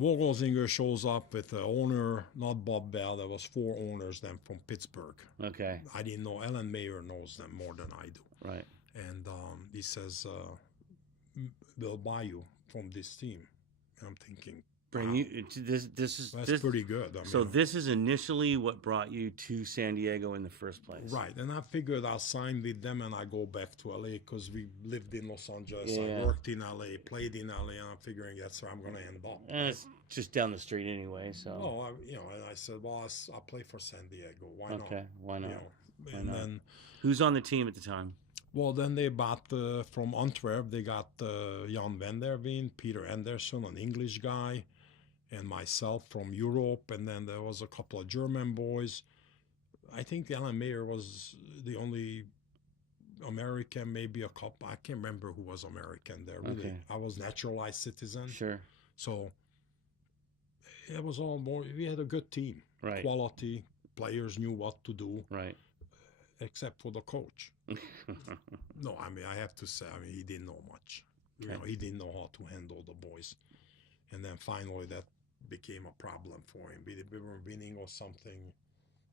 Wolgolzinger shows up with the owner, not Bob Bell. There was 4 owners then from Pittsburgh. Okay. I didn't know. Ellen Mayer knows them more than I do. Right. And he says, "We'll buy you from this team." And I'm thinking, Bring you that's pretty good. So this is initially what brought you to San Diego in the first place. Right, and I figured I'll sign with them and I go back to LA because we lived in Los Angeles. Yeah. I worked in LA, played in LA, and I'm figuring that's where I'm going to end up. And it's just down the street anyway. So. Oh, and I said, well, I'll play for San Diego. Why not? Okay, why not? Then, who's on the team at the time? Well, then they bought from Antwerp. They got Jan van der Veen, Peter Anderson, an English guy, and myself from Europe. And then there was a couple of German boys. I think Alan Mayer was the only American, maybe a couple. I can't remember who was American there. Really, Okay. I was naturalized citizen. Sure. So it was all more. We had a good team. Right. Quality players knew what to do. Right. Except for the coach. No, I mean, I have to say, he didn't know much. Okay. He didn't know how to handle the boys. And then finally that became a problem for him. We were winning or something,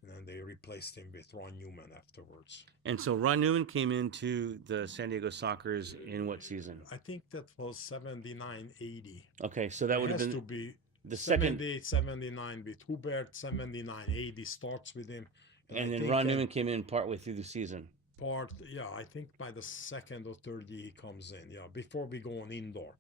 and then they replaced him with Ron Newman afterwards. And so Ron Newman came into the San Diego Sockers in what season? I think that was 79-80. Okay, so that would have been to be the second. 78-79 with Hubert, 79-80 starts with him. And then Ron Newman came in partway through the season. I think by the second or third year he comes in. Yeah, before we go on indoor.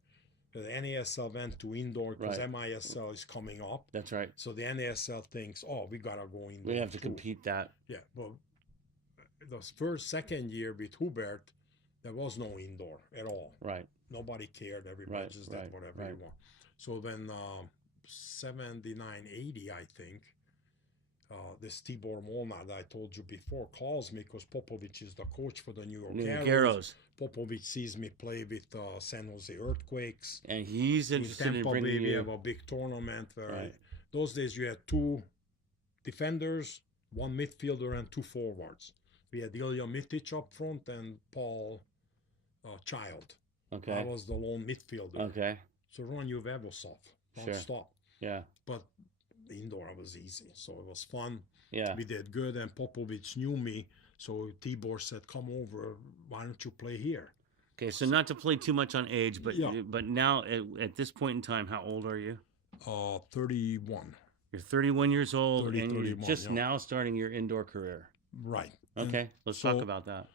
The NASL went to indoor because Right. MISL is coming up. That's right. So the NASL thinks, we got to go indoor. We have to too. compete that. Yeah, but the second year with Hubert, there was no indoor at all. Right. Nobody cared. Everybody just did whatever you want. So then 79-80, I think, this Tibor Molnar that I told you before calls me because Popovic is the coach for the New York Arrows. Popovic sees me play with San Jose Earthquakes. And he's interested in bringing you. We have a big tournament where those days you had 2 defenders, 1 midfielder, and 2 forwards. We had Ilya Mitic up front and Paul Child. Okay. I was the lone midfielder. Okay. So Ron Juvevosov, non-stop. Yeah. But indoor was easy, so it was fun. Yeah. We did good, and Popovic knew me, so Tibor said, "Come over. Why don't you play here?" Okay, so not to play too much on age, but now at this point in time, how old are you? 31. You're 31 years old, 30, and you're 31, just now starting your indoor career. Right. Okay, let's talk about that.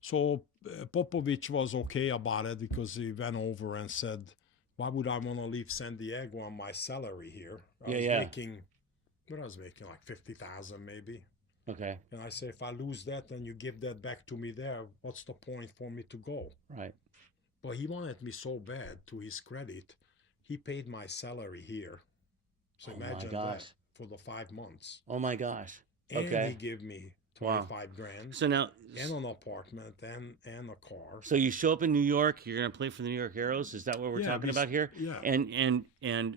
So Popovic was okay about it because he went over and said, "Why would I want to leave San Diego on my salary here? I was making like 50,000 maybe." Okay. And I said, if I lose that and you give that back to me there, what's the point for me to go? Right. But he wanted me so bad, to his credit, he paid my salary here. So imagine that for the 5 months. Oh my gosh. And okay. he gave me 25 grand. So now, and an apartment and a car. So you show up in New York. You're going to play for the New York Arrows. Is that what we're talking about here? Yeah. And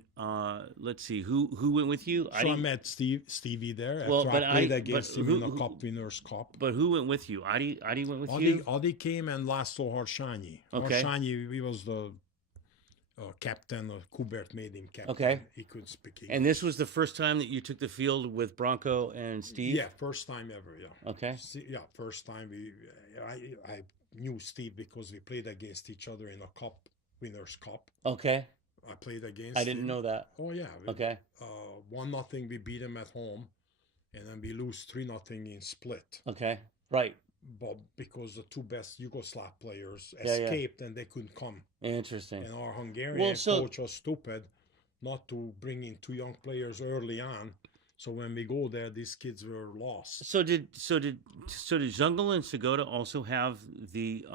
let's see who went with you. So I met Stevie there. After I played against him in the Cup Winners' Cup. But who went with you? Adi went with you. Adi came and Laszlo Harsányi. Okay. Harsányi, he was the captain. Hubert made him captain. Okay. He couldn't speak English. And this was the first time that you took the field with Bronco and Steve? Yeah, first time ever, yeah. Okay. Yeah, first time I knew Steve because we played against each other in a Cup Winners' Cup. Okay. I played against I didn't know that. Oh, yeah. Okay. 1-0, we beat him at home, and then we lose 3-0 in split. Okay, right. But because the 2 best Yugoslav players escaped and they couldn't come. Interesting. And our Hungarian coach was stupid not to bring in 2 young players early on. So when we go there, these kids were lost. So did Jungle and Segota also have the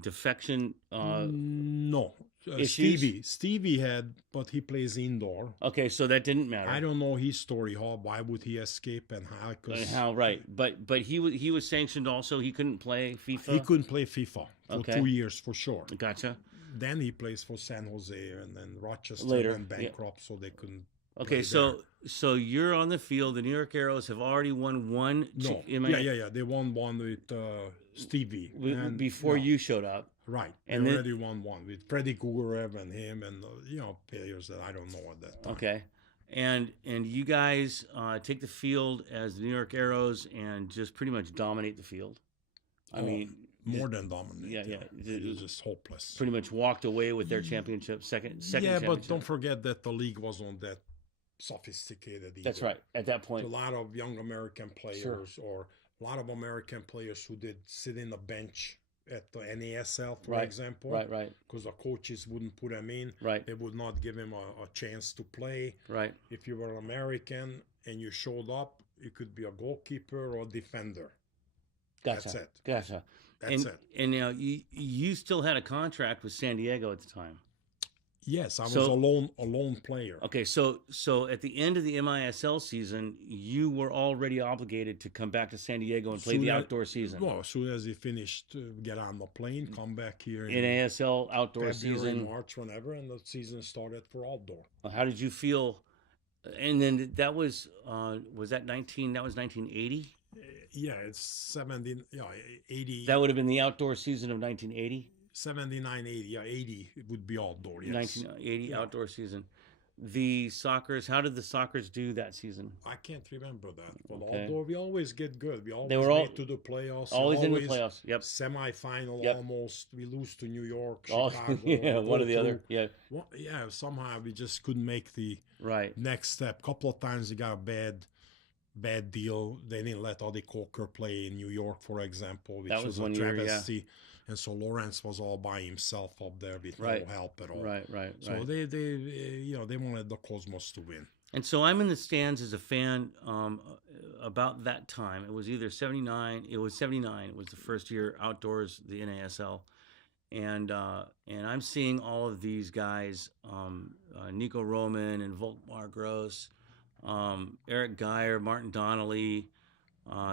defection? No. Stevie had, but he plays indoor. Okay, so that didn't matter. I don't know his story. Why would he escape and how? Right? But he was sanctioned also. He couldn't play FIFA. He couldn't play FIFA for 2 years for sure. Gotcha. Then he plays for San Jose, and then Rochester went bankrupt, so they couldn't. Okay, so you're on the field. The New York Arrows have already won one. No. Yeah. They won one with Stevie before you showed up. Right. They And then already won one with Freddie Kugarev and him and players that I don't know at that time. okay, and you guys take the field as the New York Arrows and just pretty much dominate the field. I Oh, mean, more just, than dominate. yeah, yeah, It was just hopeless. pretty much walked away with their championship, second Yeah, but championship. don't forget that the league wasn't that sophisticated either. That's right. At that So point, a lot of young American players Sure. or a lot of American players who did sit in the bench at the NASL, for Right, example, right, because the coaches wouldn't put them in. right, They would not give him a chance to play. right. If you were American and you showed up, you could be a goalkeeper or defender. Gotcha. That's it. Gotcha. That's it. And now you still had a contract with San Diego at the time. Yes, I was So- a lone player. Okay, so at the end of the MISL season, you were already obligated to come back to San Diego and play Soon the as- outdoor season. Well, as soon as he finished, get on the plane, come back here in NASL outdoor February, season. March, whenever, and the season started for outdoor. How did you feel? And then that was that 19? That was 1980. Yeah, it's 70, 80, That would have been the outdoor season of 1980. 79, 80. Yeah, 80 it would be outdoor, yes. 1980 Yeah. outdoor season. The Sockers. How did the Sockers do that season? I can't remember that. But Okay. outdoor, we always get good. We always were all- made to the playoffs. Always in the playoffs. Yep. Semi-final Yep. almost. We lose to New York, Oh, Chicago. yeah, we one go or the other. through. Yeah. Well, yeah, somehow we just couldn't make the Right. next step. Couple of times we got a bad deal. They didn't let Audie Coker play in New York, for example, which That was was a one year, yeah. travesty. And so Lawrence was all by himself up there with Right. no help at all. Right. Right. So right. they wanted the Cosmos to win. And so I'm in the stands as a fan about that time. It was either 79. It was 79. It was the first year outdoors, the NASL. And I'm seeing all of these guys, Nico Roman and Volkmar Gross, Eric Geyer, Martin Donnelly,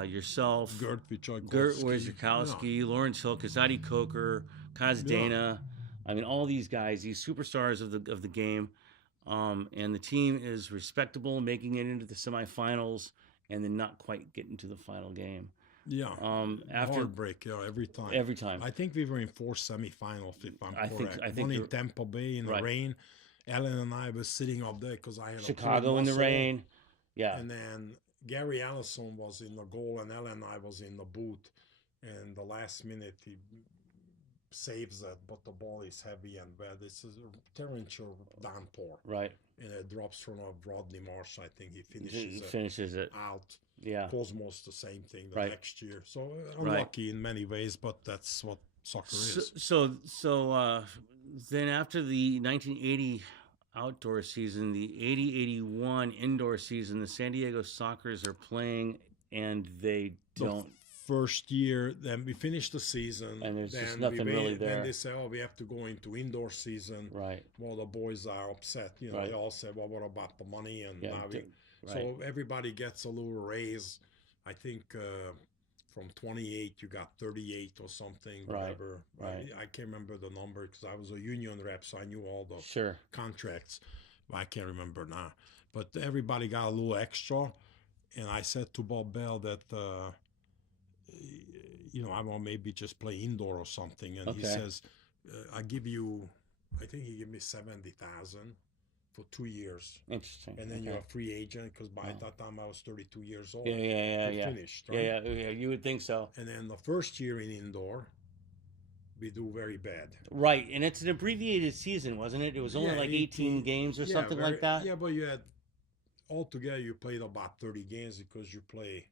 yourself, Gert Wiczakowski. Gert Wojciechowski, Lawrence Hill, Kazadi Coker, Kaz Dana. I mean, all these guys, these superstars of the game. And the team is respectable, making it into the semifinals, and then not quite getting to the final game. Yeah. After Heartbreak, every time. every time, I think we were in 4 semifinals, if I'm correct. I think One in you're- Tampa Bay in the right. rain. Ellen and I was sitting up there because I had Chicago a in the muscle. rain, yeah, And then Gary Allison was in the goal, and Ellen and I was in the boot. And the last minute, he saves it, but the ball is heavy and wet. This is a torrential downpour, right. and it drops from Rodney Marsh. I think he He finishes it, out. yeah. Cosmos the same thing the Right. next year. So Right. unlucky in many ways, but that's what soccer is. So then after the 1980 outdoor season, the 80-81 indoor season, the San Diego Sockers are playing, and they The don't. First year, then we finished the season, And there's just then nothing really Then there. they say, "Oh, we have to go into indoor season." Right. Well, the boys are upset. Right. They all said, "Well, what about the money?" And Yeah. now we, Right. so everybody gets a little raise. I think from 28 you got 38 or something, Right. whatever. Right. I can't remember the number because I was a union rep, so I knew all the Sure. contracts. I can't remember now. But everybody got a little extra. And I said to Bob Bell that, I want maybe just play indoor or something. And he Okay. says, I give you, I think he gave me 70,000 for 2 years. Interesting. And then Okay. you're a free agent because by Oh. that time I was 32 years old. Yeah. We Yeah. finished, right? Yeah. You would think so. And then the first year in indoor, we do very bad. Right, and it's an abbreviated season, wasn't it? It was only Yeah, like 18 games or something like that. Yeah, but you had altogether you played about 30 games because you play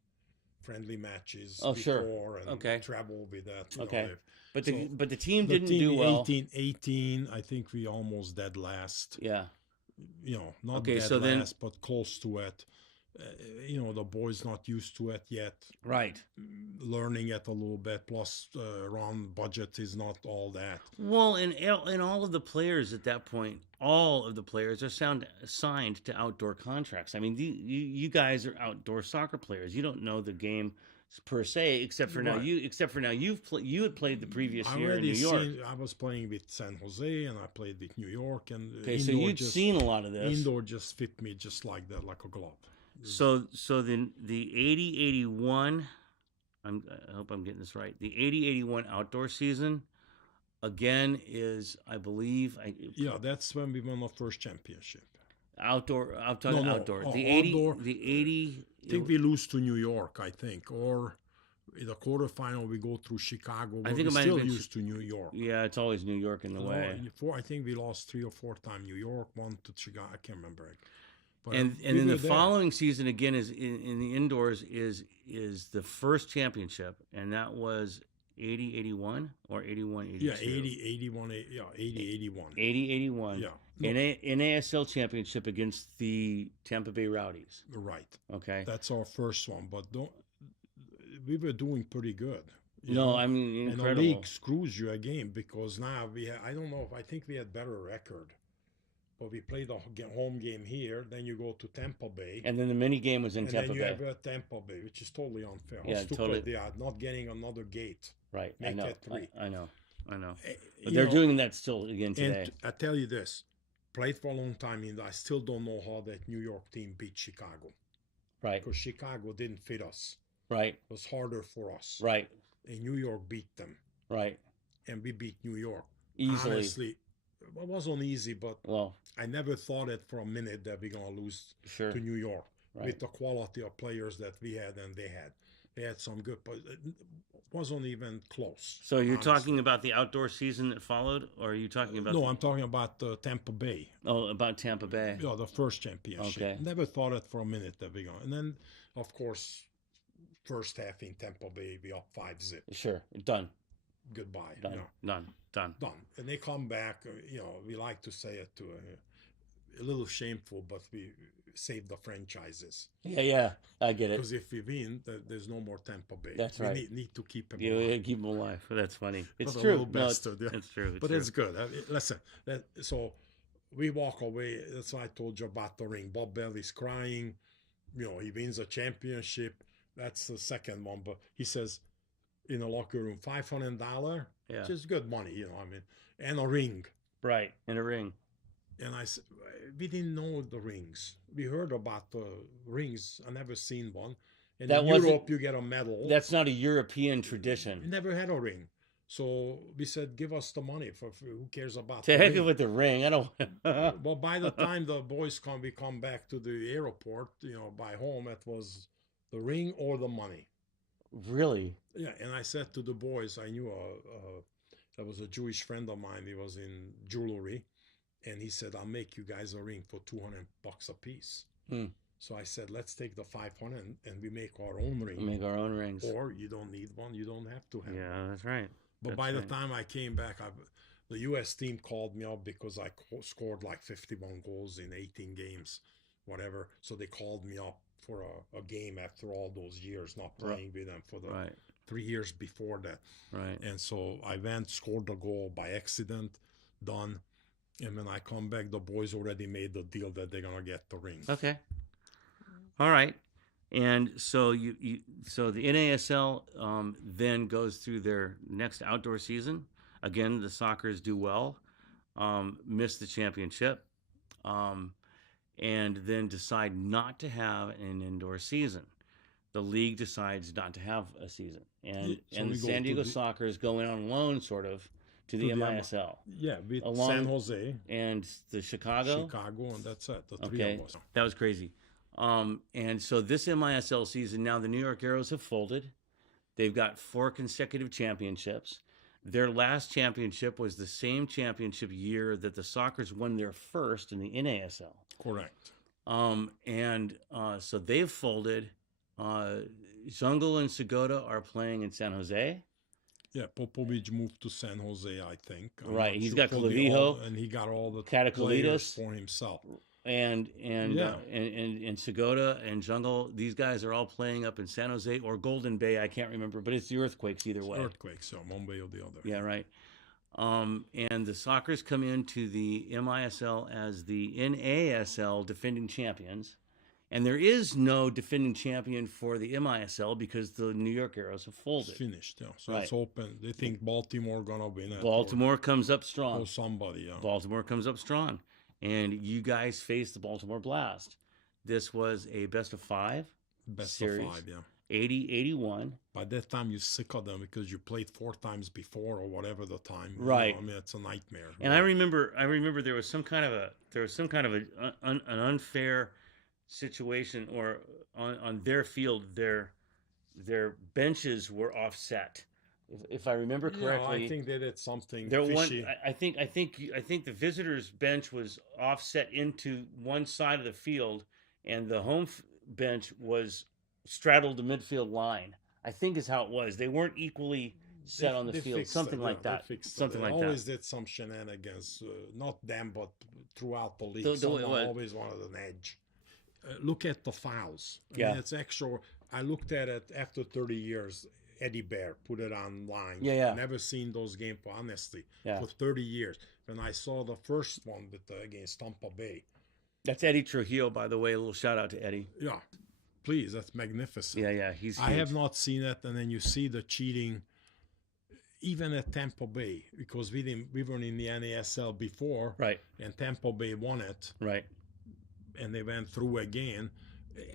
friendly matches Oh, sure. before and Okay. travel with that. Okay. But So, the team the didn't team do well. 18, I think we almost dead last. Yeah. Not Okay, dead so then- last, but close to it. The boys not used to it yet, Right. learning it a little bit. Plus, around budget is not all that. Well, and all of the players at that point, all of the players are signed to outdoor contracts. I mean, you guys are outdoor soccer players. You don't know the game per se, except for now. Right. You had played the previous I year in already New York. I was playing with San Jose and I played with New York, and Okay, so indoor you'd seen a lot of this. indoor just fit me just like that, like a glove. So the 80-81, I hope I'm getting this right. The 80-81 outdoor season, again is, I believe, Yeah, that's when we won our first championship. outdoor. I'm talking No, outdoor. oh, The 80, outdoor. the 80. I think we lose to New York, I think, or in the quarterfinal we go through Chicago, I but think we it might have still been. used to New York. Yeah, it's always New York in the way. I think we lost 3 or 4 times New York, one to Chicago. I can't remember it. But And we then were the there. following season again is in the indoors is the first championship, and that was 80-81 or 81-82. Yeah, 80-81. Yeah, 80-81. 80-81. Yeah, no, NASL championship against the Tampa Bay Rowdies. right. Okay. That's our first one, but we were doing pretty good. No, I mean and the incredible. league screws you again because now I don't know if I think we had better record, but we played a home game here. Then you go to Tampa Bay, And then the mini game was in and Tampa then you Bay. have Tampa Bay, which is totally unfair. How Yeah, stupid totally. they are not getting another gate. Right. I Make know. that 3. I know. I know. Eh, But you they're know, doing that still again today. And I tell you this, played for a long time, and I still don't know how that New York team beat Chicago. Right. Because Chicago didn't fit us. Right. It was harder for us. Right. And New York beat them. Right. And we beat New York. Easily. Honestly, it wasn't easy, but Well, I never thought it for a minute that we're going to lose sure. to New York Right. with the quality of players that we had and they had. They had some good, but it wasn't even close. So you're honestly. talking about the outdoor season that followed, or are you talking about? No, I'm talking about Tampa Bay. Oh, about Tampa Bay. Yeah, the first championship. Okay. Never thought it for a minute that we're going. And then, of course, first half in Tampa Bay, we up 5-0. Sure. Done. Goodbye. Done. You know. Done. Done. And they come back, we like to say it to a little shameful, but we saved the franchises. Yeah. I get it. Because if we win, there's no more Tampa Bay. That's we right. Need to keep him You alive. keep them alive. That's funny. It's What a true. little No, bastard, yeah. it's true. But true. it's good. Listen, so we walk away. That's why I told you about the ring. Bob Bell is crying. He wins a championship. That's the second one. But he says in the locker room, $500, Yeah. which is good money, and a ring. Right. In a ring. And I said, we didn't know the rings. We heard about the rings. I never seen one. And That in wasn't- Europe, you get a medal. That's not a European We tradition. never had a ring. So we said, give us the money for who cares about To the heck ring? with the ring. I don't. Well, by the time the boys we come back to the airport, by home, it was the ring or the money. Really? Yeah, and I said to the boys, I knew there was a Jewish friend of mine. He was in jewelry, and he said, "I'll make you guys a ring for $200 a piece." So I said, "Let's take the 500 and we make our own ring. Make our own rings. Or you don't need one; you don't have to have one." Yeah, that's right. But That's by the right. time I came back, the U.S. team called me up because I scored like 51 goals in 18 games, whatever. So they called me up for a game after all those years not playing with them for the Right. 3 years before that. Right. And so I went, scored the goal by accident, done. And when I come back, the boys already made the deal that they're going to get the ring. Okay. All right. And so so the NASL then goes through their next outdoor season. Again, the Sockers do well, miss the championship, and then decide not to have an indoor season. The league decides not to have a season, and So we the go San to Diego the- Sockers going on loan, sort of, to the To the MISL Yeah, with Along- San Jose, and the Chicago. and that's it. The three Okay, of us. that was crazy. And so this MISL season, now the New York Arrows have folded. They've got 4 consecutive championships. Their last championship was the same championship year that the Sockers won their first in the NASL. Correct. So they've folded. Zungul and Segota are playing in San Jose. Yeah, Popovic moved to San Jose, I think. I'm Right, not he's sure got for the Clavijo, and he got all the Katakoulides. players for himself. And Yeah. Segota and Jungle, these guys are all playing up in San Jose or Golden Bay. I can't remember, but it's the Earthquakes either way. Earthquakes, so one way or the other. Yeah, right. And the Sockers come into the MISL as the NASL defending champions. And there is no defending champion for the MISL because the New York Arrows have It's folded. finished, yeah. So Right. it's open. They think Baltimore gonna win it. Baltimore comes up or strong. somebody, yeah. Baltimore comes up strong. And you guys face the Baltimore Blast. This was a best of 5 Best series. of 5, yeah. 80, 81. By that time, you're sick of them because you played 4 times before or whatever the time. Right. I mean, it's a nightmare. And I remember there was some kind of an unfair situation, or on their field, their benches were offset. If I remember correctly, I think they did something there fishy. I think the visitors' bench was offset into one side of the field, and the home bench was straddled the midfield line. I think is how it was. They weren't equally set on the field, something like that. Something like that. They always did some shenanigans, not them, but throughout the league. Someone always wanted an edge. Look at the fouls. I mean, it's extra. I looked at it after 30 years. Eddie Bear put it online. Yeah. Never seen those games, honestly, Yeah. for 30 years. When I saw the first one against Tampa Bay. That's Eddie Trujillo, by the way. A little shout out to Eddie. Yeah. Please, that's magnificent. Yeah, I have not seen it, and then you see the cheating, even at Tampa Bay, because we weren't in the NASL before, right? And Tampa Bay won it, right? And they went through again.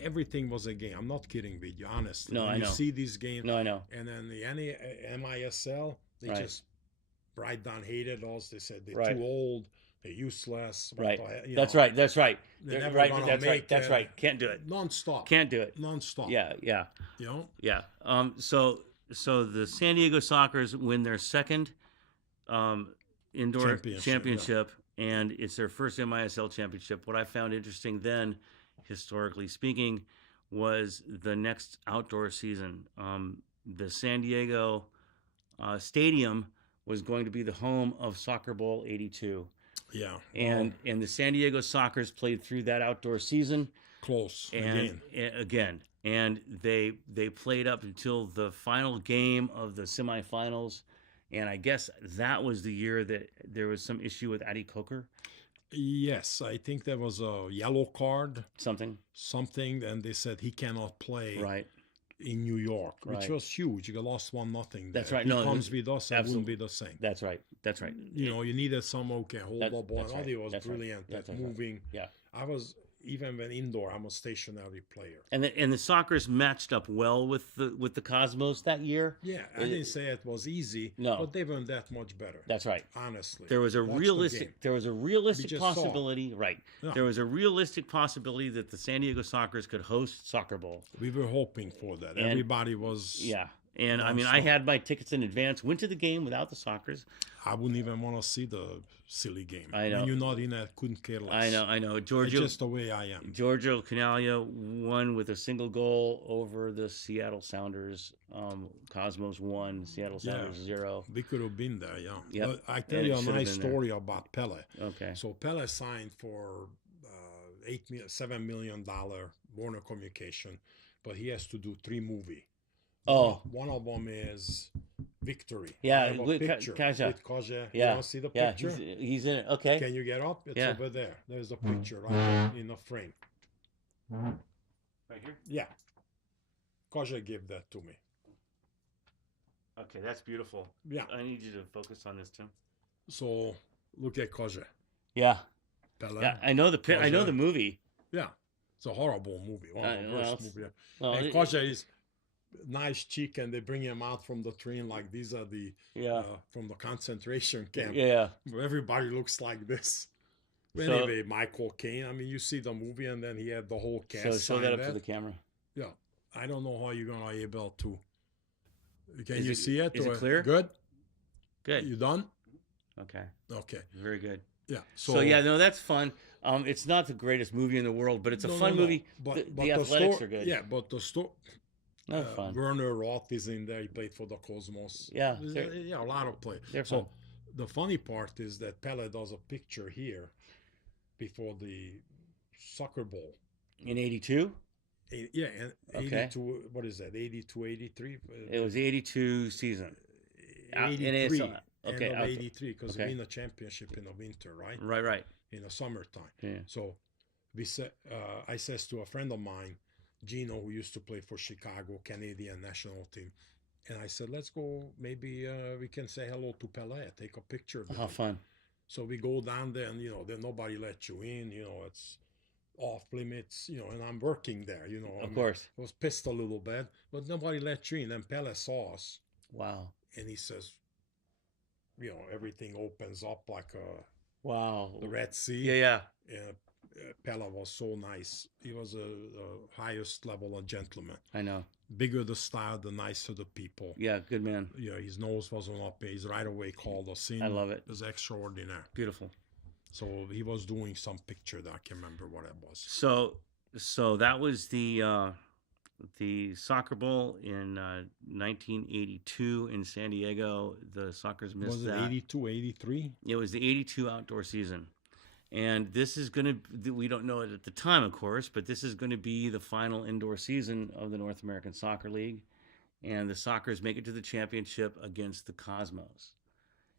Everything was a game. I'm not kidding with you, honestly. No, I know. You see these games. No, I know. And then the MISL, they just right down hated us. They said they're too old. They're useless. Right. That's right. That's right. They're right. That's right. Can't do it. Non-stop. Can't do it. Non-stop. Yeah. You know? Yeah. So the San Diego Sockers win their second indoor championship, and it's their first MISL championship. What I found interesting then, historically speaking, was the next outdoor season. The San Diego Stadium was going to be the home of Soccer Bowl '82. Yeah. And the San Diego Sockers played through that outdoor season. Close. Again. And they played up until the final game of the semifinals. And I guess that was the year that there was some issue with Adi Coker. Yes, I think there was a yellow card. Something. And they said he cannot play. Right. In New York, which was huge. You lost 1-0. That's right. He comes with us, it wouldn't be the same. That's right. You know, you needed someone who can hold the ball. And Adi was brilliant at moving. Right. Yeah. I was, even when indoor, I'm a stationary player. And the Sockers matched up well with the Cosmos that year. Yeah, I didn't say it was easy, but they weren't that much better. That's right. Honestly. There was a realistic possibility, right. Yeah. There was a realistic possibility that the San Diego Sockers could host Soccer Bowl. We were hoping for that. Everybody was. Yeah. And I mean, I had my tickets in advance, went to the game without the Sockers. I wouldn't even want to see the silly game. I know. When you're not in it, couldn't care less. I know. Giorgio, it's just the way I am. Giorgio Canaglia won with a single goal over the Seattle Sounders. Cosmos won, Seattle Sounders 0. We could have been there, yeah. Yep. But I tell you a nice story about Pele. Okay. So Pele signed for $7 million Warner Communication, but he has to do 3 movies. Oh. One of them is Victory. Yeah, with Kaja. With Kaja. Yeah. You want to see the picture? He's in it. Okay. Can you get up? It's over there. There's the picture right in the frame. Right here? Yeah. Kaja gave that to me. Okay, that's beautiful. Yeah. I need you to focus on this, Tim. So, look at Kaja. Yeah. Pele. Yeah, I know the movie. Yeah. It's a horrible movie. One of the worst movies. Well, and Kaja is nice chick, and they bring him out from the train like these are the from the concentration camp. Yeah. Everybody looks like this. Anyway, Michael Caine. I mean, you see the movie, and then he had the whole cast. So show that up to the camera. Yeah. I don't know how you're gonna be able to. Can you see it? Is it clear? Good. Good. You done? Okay. Very good. Yeah. So that's fun. It's not the greatest movie in the world, but it's a fun movie. But the athletics are good. Yeah, but the story. Fun. Werner Roth is in there. He played for the Cosmos. Yeah. A lot of players. So the funny part is that Pele does a picture here before the Soccer Bowl. In 82? Yeah, and 82, what is that, 82, 83? It was the 82 season. 83. End of 83, because we win the championship in the winter, right? Right. In the summertime. Yeah. So I says to a friend of mine, Gino, who used to play for Chicago, Canadian national team. And I said, let's go, maybe we can say hello to Pele, take a picture of him. How fun. So we go down there, and, then nobody lets you in. It's off limits, and I'm working there, Of course. I was pissed a little bit, but nobody let you in. Then Pele saw us, Wow. and he says, everything opens up like Wow. the Red Sea. Yeah, yeah. And Pele was so nice. He was a highest level of gentleman. I know. Bigger the style, the nicer the people. Yeah, good man. His nose wasn't up. He's right away called us in. I love it. It was extraordinary. Beautiful. So he was doing some picture that I can't remember what it was. So that was the Soccer Bowl in 1982 in San Diego. The Sockers missed that. Was it 82, 83? It was the 82 outdoor season. And this is going to, we don't know it at the time, of course, but this is going to be the final indoor season of the North American Soccer League. And the Sockers make it to the championship against the Cosmos.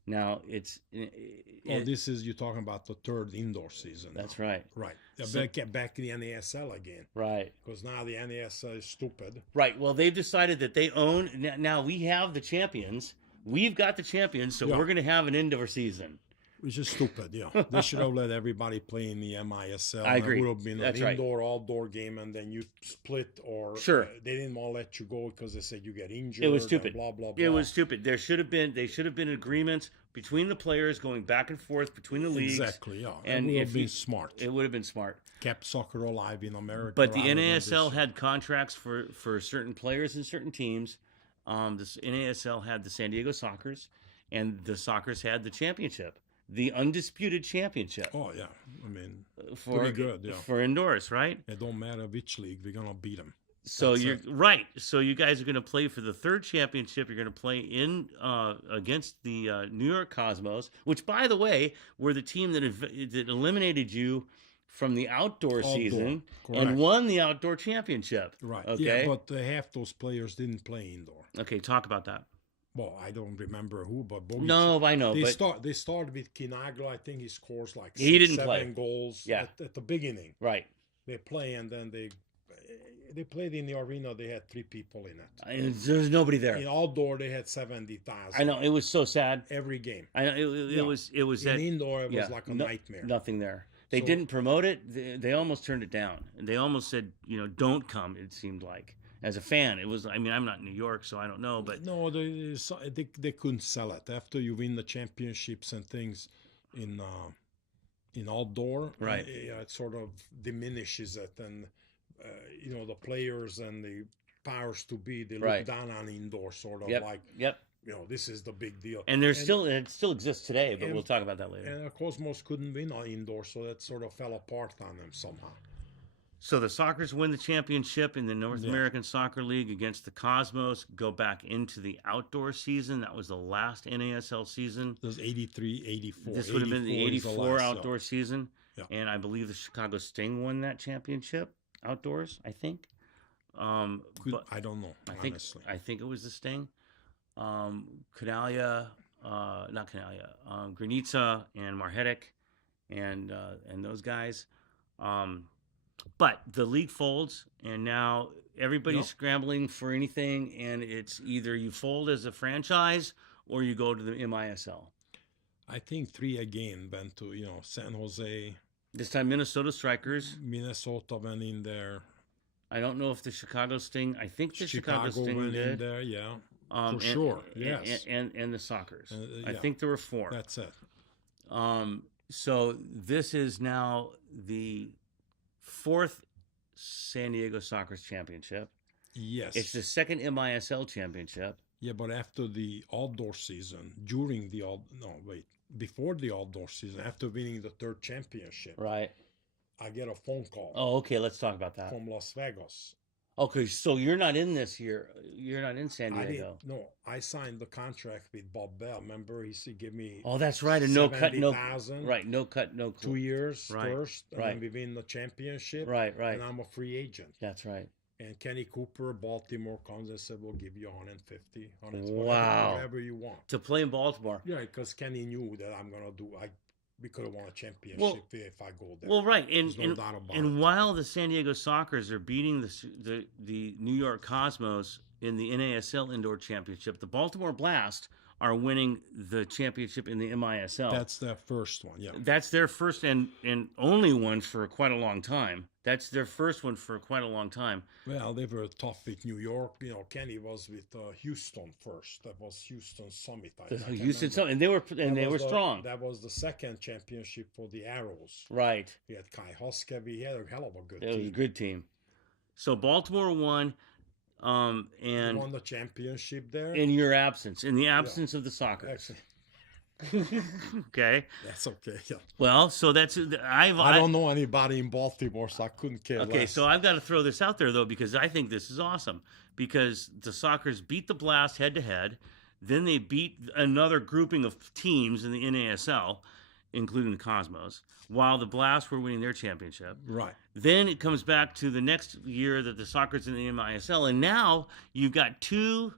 Now, this is, you're talking about the third indoor season. That's now. right. Right. So, back in the NASL again. Right. Because now the NASL is stupid. Right. Well, they've decided that they own, now we have the champions. We've got the champions, so we're going to have an indoor season. Which is stupid, They should have let everybody play in the MISL. I agree. It would have been That's an right. indoor-outdoor game, and then you split, or Sure. They didn't want to let you go because they said you get injured. It was stupid. Blah blah blah. It was stupid. They should have been agreements between the players going back and forth between the leagues. Exactly, yeah. And it would have been smart. It would have been smart. Kept soccer alive in America. But the NASL had contracts for certain players and certain teams. The NASL had the San Diego Sockers, and the Sockers had the championship. The undisputed championship. Oh, yeah. I mean, pretty good, yeah. For indoors, right? It don't matter which league, we're going to beat them. So right. So you guys are going to play for the third championship. You're going to play in against the New York Cosmos, which, by the way, were the team that eliminated you from the outdoor season and won the outdoor championship. Right. Okay. Yeah, but half those players didn't play indoor. Okay, talk about that. Well, I don't remember who, but no, I know. They started with Kinagla. I think he scores like seven goals at the beginning. Right. They play, and then they played in the arena. They had 3 people in it. And there's nobody there. In outdoor, they had 70,000. I know, it was so sad. Every game. I know it was. In indoor, it was like a nightmare. Nothing there. They didn't promote it. They almost turned it down. They almost said, don't come. It seemed like. As a fan, it was. I mean, I'm not in New York, so I don't know. But no, they couldn't sell it after you win the championships and things in outdoor. Right. It sort of diminishes it, and the players and the powers to be, they look down on indoor, sort of like. Yep. This is the big deal. And it still exists today, but we'll talk about that later. And Cosmos couldn't win on indoor, so that sort of fell apart on them somehow. So the Sockers win the championship in the North American Soccer League against the Cosmos, go back into the outdoor season. That was the last NASL season. It was 83, 84. This would have been the 84 outdoor season. Yeah. And I believe the Chicago Sting won that championship outdoors, I think. But I don't know, honestly. I think it was the Sting. Canalia, not Canalia, Granica and Marhetic and those guys. But the league folds, and now everybody's scrambling for anything, and it's either you fold as a franchise or you go to the MISL. I think 3 again went to, San Jose. This time Minnesota Strikers. Minnesota went in there. I don't know if the Chicago Sting, I think the Chicago Sting went did. in there, yeah. For sure, yes. And the Sockers. Yeah. I think there were 4. That's it. So this is now the 4th San Diego Sockers championship. Yes. It's the 2nd MISL championship. Yeah, but after the outdoor season, before the outdoor season, after winning the 3rd championship, right, I get a phone call. Oh, okay, let's talk about that. From Las Vegas. Okay, so you're not in this year. You're not in San Diego. I signed the contract with Bob Bell. Remember, he gave me. Oh, that's right. And no cut, no. Right, no cut, no. 2 years first, and right. then we win the championship. Right. And I'm a free agent. That's right. And Kenny Cooper, Baltimore comes and said, "We'll give you 150, wow, whatever you want to play in Baltimore." Yeah, because Kenny knew that I'm gonna do. We could have won a championship if I go there. Well, right, There's no doubt about it. And while the San Diego Sockers are beating the New York Cosmos in the NASL Indoor Championship, the Baltimore Blast are winning the championship in the MISL. That's their first one, yeah. That's their first and only one for quite a long time. That's their first one for quite a long time. Well, they were tough with New York. You know, Kenny was with Houston first. That was Houston Summit. I Houston Summit, and they were strong. That was the second championship for the Arrows. Right. We had Kai Hoskevy. He had a hell of a good team. It was a good team. So Baltimore won. And won the championship there in your absence, in the absence of the Sockers. Actually, okay, that's okay. Yeah. Well, so that's I don't know anybody in Baltimore, so I couldn't care. Okay, less. So I've got to throw this out there though, because I think this is awesome. Because the Sockers beat the Blast head to head, then they beat another grouping of teams in the NASL, including the Cosmos, while the Blast were winning their championship. Right. Then it comes back to the next year that the Sockers in the MISL, and now you've got two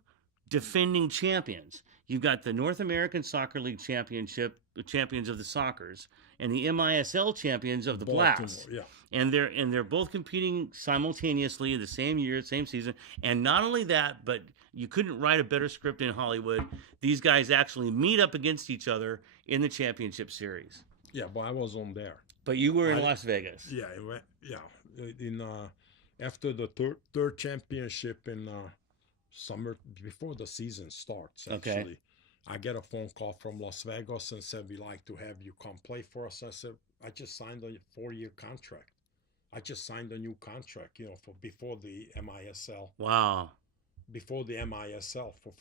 defending champions. You've got the North American Soccer League Championship champions of the Sockers and the MISL champions of the Blast. Yeah. And they're both competing simultaneously the same year, same season. And not only that, but you couldn't write a better script in Hollywood. These guys actually meet up against each other in the championship series. Yeah, but I was on there. But you were in Las Vegas. Yeah, in after the third championship in summer before the season starts. Actually, okay. I get a phone call from Las Vegas and said, "We'd like to have you come play for us." I said, "I just signed a 4-year contract. I just signed a new contract, for before the MISL." Wow. Before the MISL for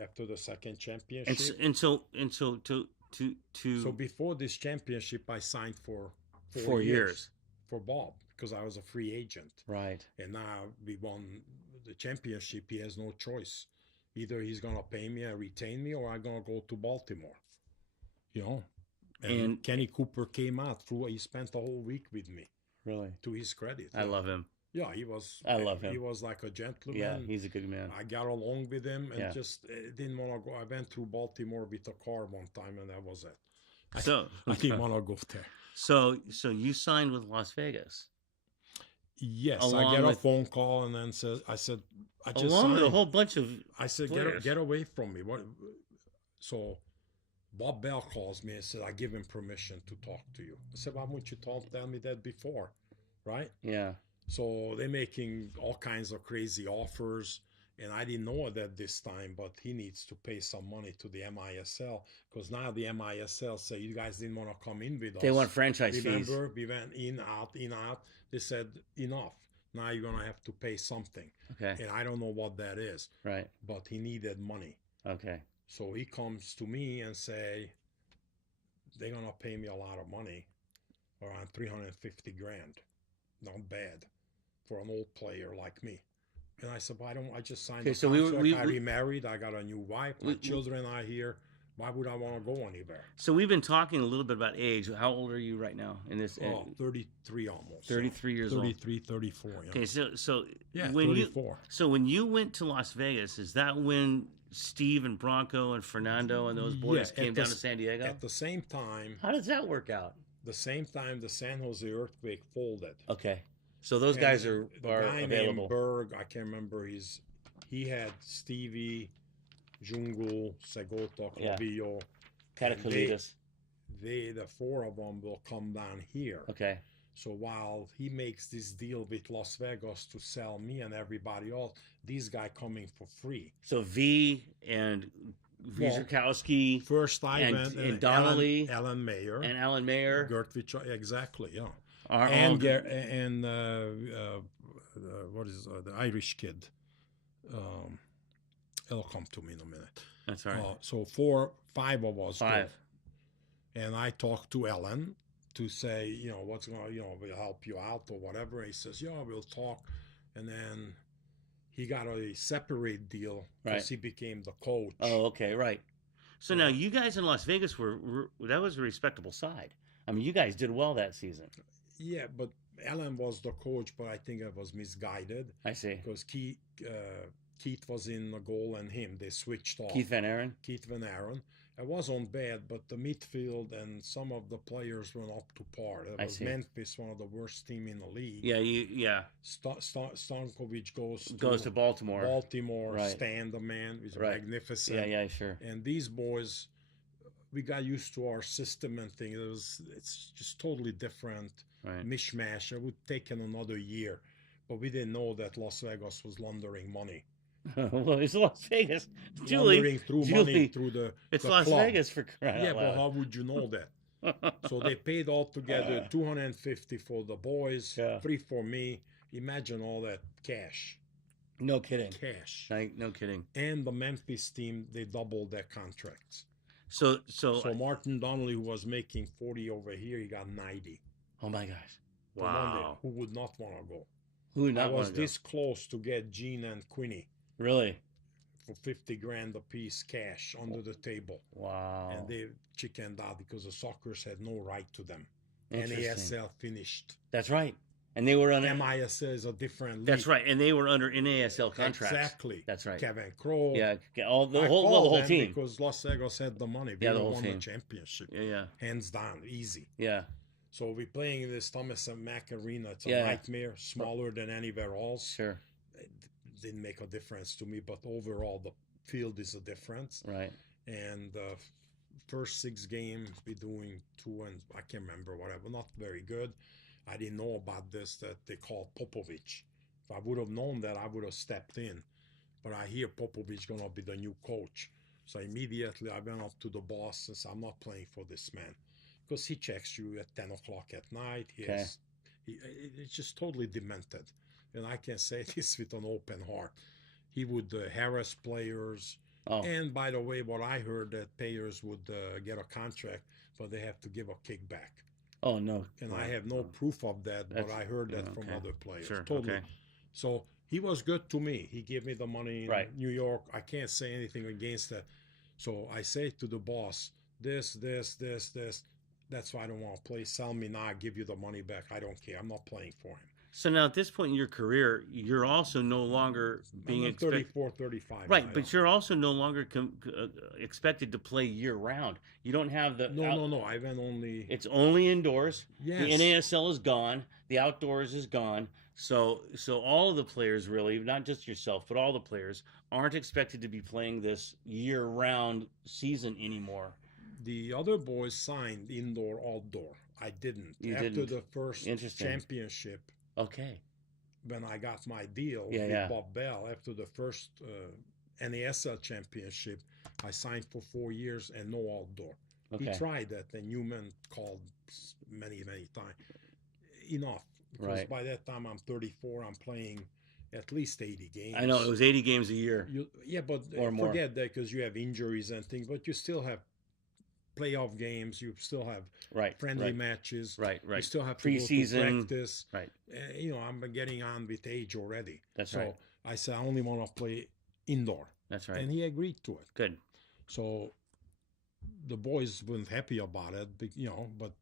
after the second championship. So before this championship, I signed for 4 years for Bob because I was a free agent. Right. And now we won the championship. He has no choice. Either he's gonna pay me and retain me, or I'm gonna go to Baltimore. And Kenny Cooper came out through. He spent the whole week with me. Really. To his credit. I love him. Yeah, he was. I love him. He was like a gentleman. Yeah, he's a good man. I got along with him and just didn't want to go. I went through Baltimore with a car one time, and that was it. I didn't want to go there. So you signed with Las Vegas. Yes, I get a phone call and then I said, I just along signed. with a whole bunch of. I said, get away from me. What? So Bob Bell calls me and said, I give him permission to talk to you. I said, why wouldn't you tell me that before, right? Yeah. So they're making all kinds of crazy offers, and I didn't know that this time, but he needs to pay some money to the MISL because now the MISL say, you guys didn't want to come in with us. They want franchise fees. Remember, we went in, out. They said, enough. Now you're going to have to pay something. Okay. And I don't know what that is. Right. But he needed money. Okay. So he comes to me and say, they're going to pay me a lot of money, around $350,000. Not bad for an old player like me. And I said, well, I just signed a contract. I remarried. I got a new wife. My children are here. Why would I want to go anywhere? So we've been talking a little bit about age. How old are you right now in this? 33 almost. 33 years 33, old. 34. Yeah. Okay, so yeah, when 34. When you went to Las Vegas, is that when Steve and Bronco and Fernando and those boys came down to San Diego? At the same time. How does that work out? The same time the San Jose earthquake folded. Okay. So those guys are guy available. Named Berg, I can't remember. He had Stevie, Jungle, Segota, Clavillo, Catacolitas. The four of them will come down here. Okay. So while he makes this deal with Las Vegas to sell me and everybody else, these guys coming for free. So V and Wierzchowski, first time and Donnelly, Alan Mayer, Gertvich, exactly, yeah. What is the Irish kid? It'll come to me in a minute. That's all right. So 5 of us. 5. And I talked to Ellen to say, what's going to, we'll help you out or whatever. And he says, yeah, we'll talk. And then he got a separate deal because he became the coach. Oh, okay, right. So now you guys in Las Vegas that was a respectable side. I mean, you guys did well that season. Yeah, but Ellen was the coach, but I think it was misguided. I see. Because Keith was in the goal and him. They switched off. Keith Van Aaron? Keith Van Aaron. It wasn't bad, but the midfield and some of the players were up to par. It I was see. Memphis, one of the worst team in the league. Yeah. Stankovic goes To Baltimore. Baltimore, Right. Stan the man, was Right. magnificent. Yeah, sure. And these boys, we got used to our system and things. It's just totally different, Right. mishmash. It would take another year, but we didn't know that Las Vegas was laundering money. Well, it's Las Vegas. Laundering Julie, money through it's the Las club. Vegas for crying Yeah, out but loud. how would you know that? So they paid all together $250 for the boys, Yeah. $3 for me. Imagine all that cash. No kidding. Cash. No kidding. And the Memphis team, they doubled their contracts. So Martin Donnelly, who was making 40 over here, he got 90. Oh my gosh! The one that- Wow. who would not want to go? Who would I not was want to go? this close to get Gene and Quinny Really? for 50 grand a piece cash under the table. Wow. And they chickened out because the Sockers had no right to them. Interesting. NASL finished. That's right. And they were under. MISL is a different league. That's right. And they were under NASL contracts. Exactly. That's right. Kevin Crowe. Yeah. All the I whole called them team. because Las Vegas had the money. We Yeah, the whole won team. the championship. Yeah. Hands down, easy. Yeah. So we're playing in this Thomas and Mack Arena. It's a Yeah. nightmare, smaller than anywhere else. Sure. It didn't make a difference to me, but overall the field is a difference. Right. And first 6 games we doing 2 and I can't remember whatever, not very good. I didn't know about this that they called Popovich. If I would have known that, I would have stepped in. But I hear Popovich gonna be the new coach. So immediately I went up to the boss and said, I'm not playing for this man. Because he checks you at 10 o'clock at night. It's just totally demented. And I can say this with an open heart. He would harass players. Oh. And by the way, what I heard that players would get a contract, but they have to give a kickback. Oh no. And I have no proof of that, but I heard that from other players. Sure. Totally. Okay. So he was good to me. He gave me the money in Right. New York. I can't say anything against that. So I say to the boss, this. That's why I don't want to play. Sell me now. I give you the money back. I don't care. I'm not playing for him. So now at this point in your career, you're also no longer being I'm 34, 35. Right, now, but you're also no longer expected to play year round. You don't have the No. I went only. It's only indoors. Yes. The NASL is gone. The outdoors is gone. So all of the players really, not just yourself, but all the players aren't expected to be playing this year-round season anymore. The other boys signed indoor, outdoor. I didn't. After didn't. the first championship, Okay. when I got my deal Yeah, with yeah. Bob Bell, after the first NASL championship, I signed for 4 years and no outdoor. Okay. He tried that, and Newman called many times. Enough. Because Right. by that time I'm 34, I'm playing at least 80 games. I know it was 80 games a year. But Or more. forget that because you have injuries and things, but you still have playoff games. You still have Right. friendly matches. Right. You still have to Preseason. go to practice. Right. I'm getting on with age already. That's so right. I said I only want to play indoor, That's right. and he agreed to it. Good. So the boys weren't happy about it, but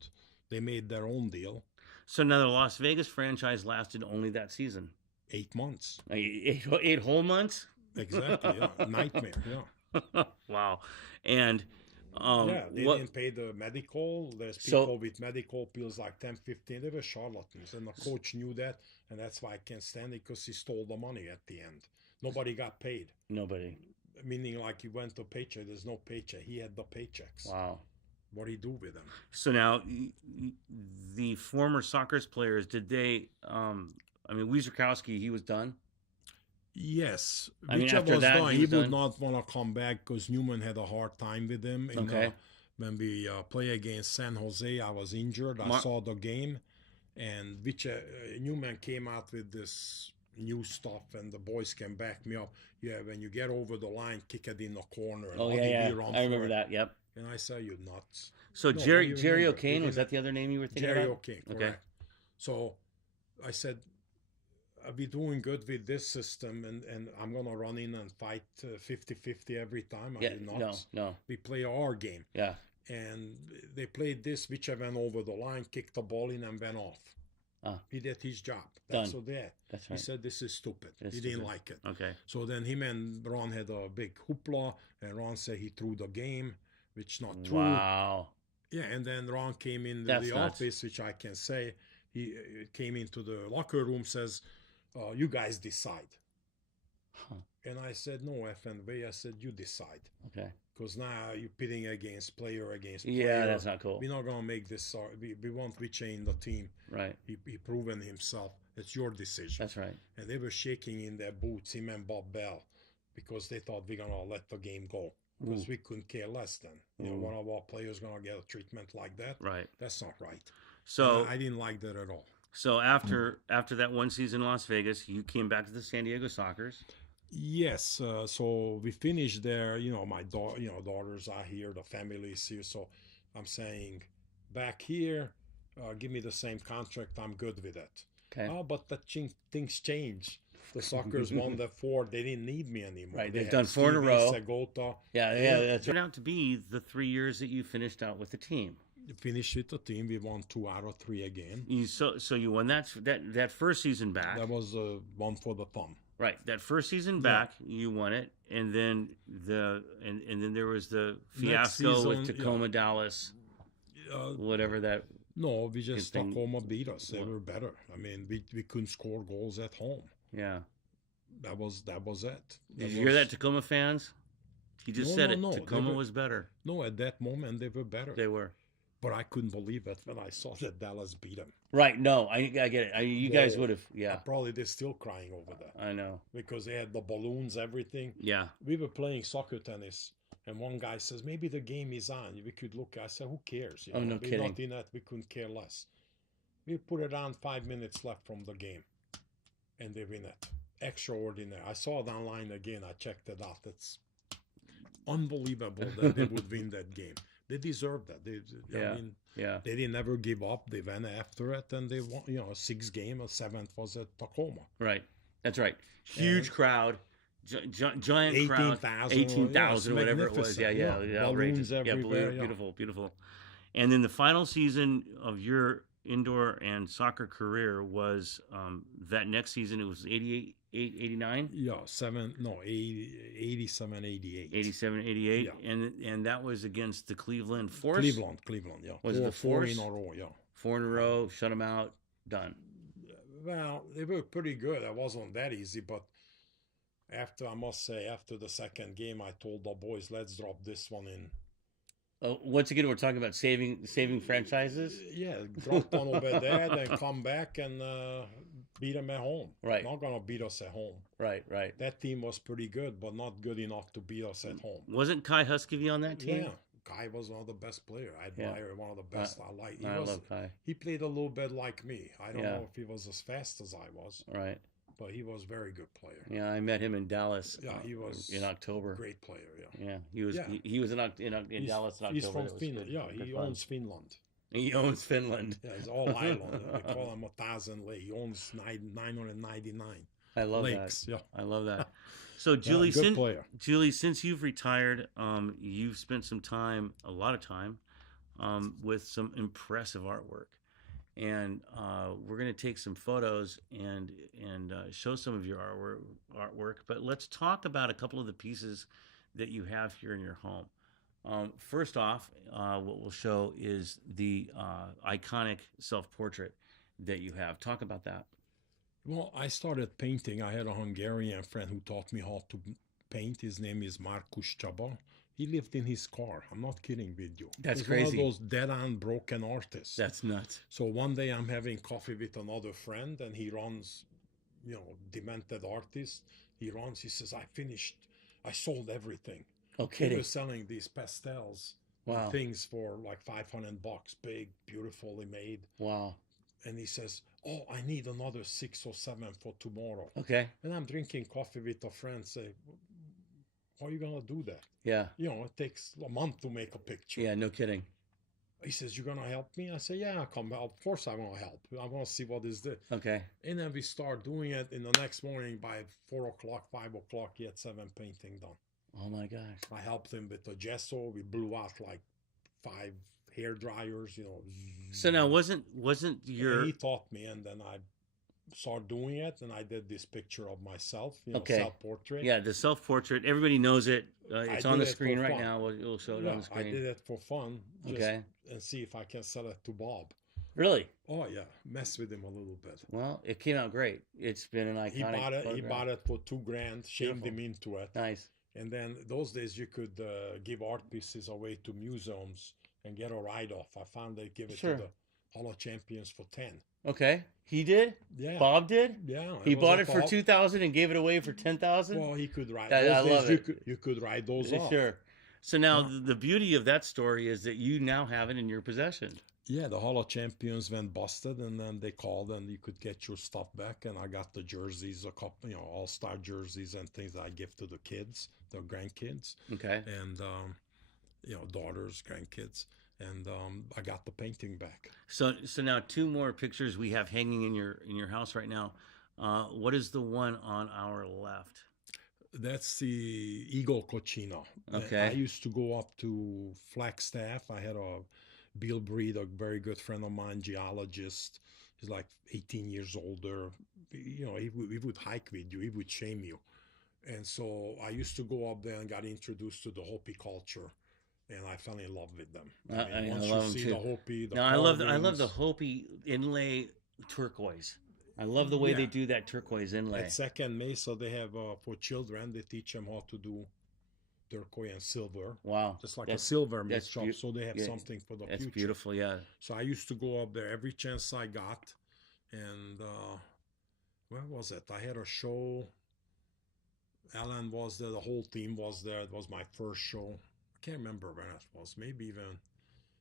they made their own deal. So now the Las Vegas franchise lasted only that season. 8 months. Eight whole months? Exactly. Yeah. Nightmare. Yeah. Wow. And They didn't pay the medical. There's people with medical bills like 10, 15. They were charlatans. And the coach knew that. And that's why I can't stand it, because he stole the money at the end. Nobody got paid. Nobody. Meaning like he went to paycheck. There's no paycheck. He had the paychecks. Wow. What do you do with them? So now the former soccer players, did they, Wiezerkowski, he was done? Yes. After was that, done. he He was would done? not want to come back because Newman had a hard time with him. Okay. When we play against San Jose, I was injured. I saw the game. And Newman came out with this new stuff, and the boys can back me up. Yeah, when you get over the line, kick it in the corner. And Oh, yeah. I remember that. Yep. And I say, you nuts. So No, Jerry you remember. O'Kane, was that the other name you were thinking Jerry about? O'Kane, Okay. correct. So I said, I'll be doing good with this system, and I'm going to run in and fight 50-50 every time. Are Yeah, you nuts? no. We play our game. Yeah. And they played this, which I went over the line, kicked the ball in, and went off. He did his job. That's Done. what they had. That's He right. said, this is stupid. It's He didn't stupid. like it. Okay. So then him and Ron had a big hoopla, and Ron said he threw the game. which not true. Wow. Yeah, and then Ron came in That's the nuts. office, which I can say. He came into the locker room, says, you guys decide. Huh. And I said, no, FNV. I said, you decide. Okay. Because now you're pitting against player. Yeah, that's not cool. We're not going to make this. We won't be changing the team. Right. He proven himself. It's your decision. That's right. And they were shaking in their boots, him and Bob Bell, because they thought we're going to let the game go. Because we couldn't care less then. You know, one of our players going to get a treatment like that. Right. That's not right. So I didn't like that at all. So after that one season in Las Vegas, you came back to the San Diego Sockers. Yes, so we finished there. You know, my daughters are here, the family is here. So I'm saying, back here, give me the same contract. I'm good with it. Okay. Oh, but things change. The Sockers won the 4. They didn't need me anymore. Right, they've done 4 in a row. Segota. Yeah. That turned out to be the 3 years that you finished out with the team. Finished with the team. We won 2 out of 3 again. So you won that first season back. That was one for the thumb. Right, that first season back, you won it, and then then there was the fiasco season, with Tacoma, Dallas, whatever that. No, we just thing- Tacoma beat us. They were better. I mean, we couldn't score goals at home. Yeah. That was it. Did you hear that, Tacoma fans? You just said it. No. Tacoma was better. No, at that moment they were better. They were. But I couldn't believe it when I saw that Dallas beat them. Right. No, I get it. You guys would have. Yeah. Probably they're still crying over that. I know. Because they had the balloons, everything. Yeah. We were playing soccer tennis, and one guy says, maybe the game is on. We could look. I said, who cares? No we're kidding. Not in that. We couldn't care less. We put it on 5 minutes left from the game, and they win it. Extraordinary. I saw it online again. I checked it out. It's unbelievable that they would win that game. They deserved that. They didn't ever give up. They went after it, and they won. 6th game, a 7th was at Tacoma. Right. That's right. Huge crowd. Giant 18,000, 18,000 or whatever it was. Yeah. Balloons everywhere. Beautiful. And then the final season of your indoor and soccer career was that next season. It was 88, 89? Yeah, 87, 88. 87, 88. Yeah. And that was against the Cleveland Force? Cleveland, yeah. Was it the Force? 4 in a row, yeah. 4 in a row, shut them out, done. Well, they were pretty good. It wasn't that easy, but after the second game, I told the boys, let's drop this one in. Once again, we're talking about saving franchises? Yeah, drop one over there, then come back and beat them at home. Right. Not going to beat us at home. Right. That team was pretty good, but not good enough to beat us at home. Wasn't Kai Huskivy on that team? Yeah. Kai was one of the best players. I admire one of the best. I love Kai. He played a little bit like me. I don't know if he was as fast as I was. Right. But he was a very good player. Yeah, I met him in Dallas. Yeah, he was in October. Great player. Yeah, he was. Yeah. He was in Dallas in October. He's from Finland. Yeah, he owns Finland. He owns Finland. Yeah, it's all island. We call him 1,000 lakes. He owns 999. I love lakes. that. Yeah, I love that. So Julie, Julie, since you've retired, you've spent a lot of time, with some impressive artwork. And we're going to take some photos and show some of your artwork. But let's talk about a couple of the pieces that you have here in your home. First off, what we'll show is the iconic self-portrait that you have. Talk about that. Well, I started painting. I had a Hungarian friend who taught me how to paint. His name is Markus Csaba. He lived in his car. I'm not kidding with you. That's He's crazy. One of those dead-on broken artists. That's nuts. So one day I'm having coffee with another friend, and he runs, demented artist. He runs. He says, I sold everything. Okay. He was selling these pastels. Wow. Things for like $500, big, beautifully made. Wow. And he says, oh, I need another 6 or 7 for tomorrow. Okay. And I'm drinking coffee with a friend, say, how are you going to do that? Yeah. It takes a month to make a picture. Yeah, no kidding. He says, you're going to help me? I say, yeah, I'll come. Of course I want to help. I want to see what is this. Okay. And then we start doing it. In the next morning by 4 o'clock, 5 o'clock, he had 7 painting done. Oh, my gosh. I helped him with the gesso. We blew out like 5 hair dryers, So now wasn't And your... he taught me, and then I started doing it, and I did this picture of myself, Okay. self-portrait. Yeah, the self-portrait. Everybody knows it. I It's on did the it for screen right fun. now. We'll show it on Yeah, the I screen. did it for fun, just Okay. and see if I can sell it to Bob. Really? Oh yeah, mess with him a little bit. Well, it came out great. It's been an He iconic bought it. He photograph. bought it for $2,000. Shamed Beautiful. him into it. Nice. And then those days you could give art pieces away to museums and get a write-off. I found they give it to Sure. the Hall of Champions for 10. Okay. He did? Yeah, Bob did? yeah. He It was bought at it the for Hall. 2,000 and gave it away for 10,000? Well, he could write. I Those love days it. you could write those off. Sure. So now Yeah. the beauty of that story is that you now have it in your possession. Yeah, the Hall of Champions went busted, and then they called, and you could get your stuff back. And I got the jerseys, a couple, all-star jerseys and things that I give to the kids, the grandkids, Okay. and daughters, grandkids, and I got the painting back. So now two more pictures we have hanging in your house right now. What is the one on our left? That's the Eagle Cochino. Okay. I used to go up to Flagstaff. I had a Bill Breed, a very good friend of mine, geologist. He's like 18 years older. He would hike with you. He would shame you. And so I used to go up there and got introduced to the Hopi culture, and I fell in love with them. I Once love you them see too. the Hopi, the Now I love the carvings, Hopi inlay turquoise. I love the way they yeah. do that turquoise inlay. At Second Mesa, they have for children. They teach them how to do turquoise and silver, Wow. just like a silver that's mix shop. So they have yeah, something for the That's future. beautiful, yeah. So I used to go up there every chance I got, and where was it? I had a show. Alan was there. The whole team was there. It was my first show. I can't remember when it was. Maybe even.